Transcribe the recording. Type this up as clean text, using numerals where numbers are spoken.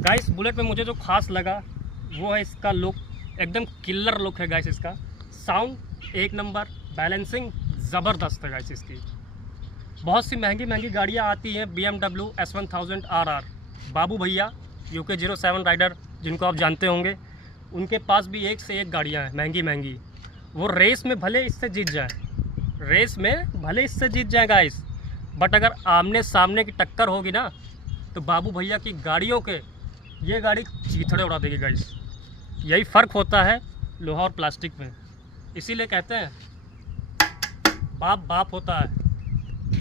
Guys bullet में मुझे जो खास लगा वो है इसका लुक, एकदम किलर लुक है गाइस। इसका साउंड एक नंबर, बैलेंसिंग ज़बरदस्त है गाइस इसकी। बहुत सी महंगी महंगी गाड़ियाँ आती हैं, BMW S1000 RR, बाबू भैया UK 07 राइडर जिनको आप जानते होंगे, उनके पास भी एक से एक गाड़ियाँ हैं महंगी महंगी। वो रेस में भले इससे जीत जाए गाइस, बट अगर आमने सामने की टक्कर होगी ना तो बाबू भैया की गाड़ियों के ये गाड़ी चीथड़े उड़ा देगी गाइस। यही फ़र्क होता है लोहा और प्लास्टिक में। इसीलिए कहते हैं बाप बाप होता है।